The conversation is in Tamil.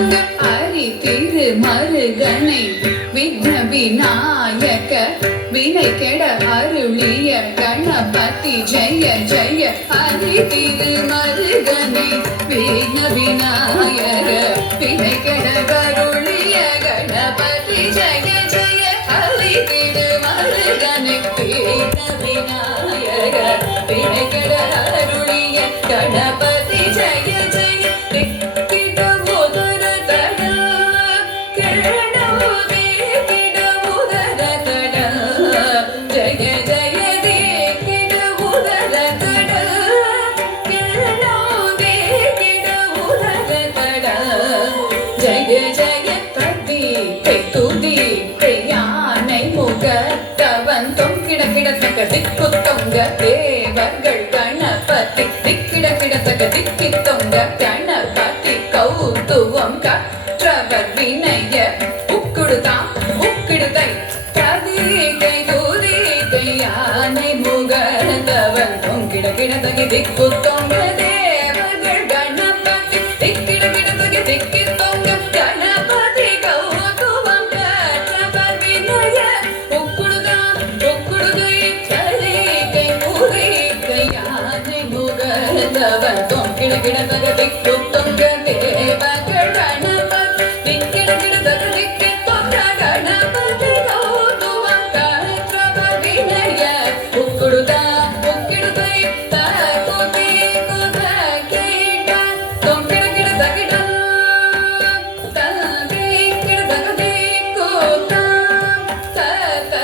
ஹரி திரு மருகனை விக்ன விநாயக வினை கெட அருளிய கணபதி ஜெய ஜெய ஹரி திரு மருகனை விக்ன விநாயக வினை கெட அருளிய கணபதி ஜெய ஜெய ஹரி திரு மருகனை விக்ன விநாயக வினை கெட அருளிய கணபதி ஜெய ஜெய திக்குத்தொங்க தேவர்கள் கணபதி திக்கிட கிடத்தக திக்கித்தொங்க கணபதி கௌதுவம் கற்றவர் வினய உக்குடுதான் உக்கிடுதை கதிகை தூதிகை யானை முகந்தவன் தொங்கிட கிடத்தகி திக்குத்தொங்க தேவர்கள் கணபதி திக்கிட கிடத்தகி திக்கித்தொங்க கணபதி கௌதுவம் கற்றவர் வினய உக்குடுதான் உக்குடுதை கிட கிட தக திக்கு தொங்க தேவர்கள் கணபதி திக்கிட கிட தக திக்கு தொங்க கணபதி கௌதுவம் கற்றவர் வினய உக்குடுதா உக்கிடுதை தகுதி குத கீட தொங்கிட கிட தகிட தகி கிட தகதி குதா தத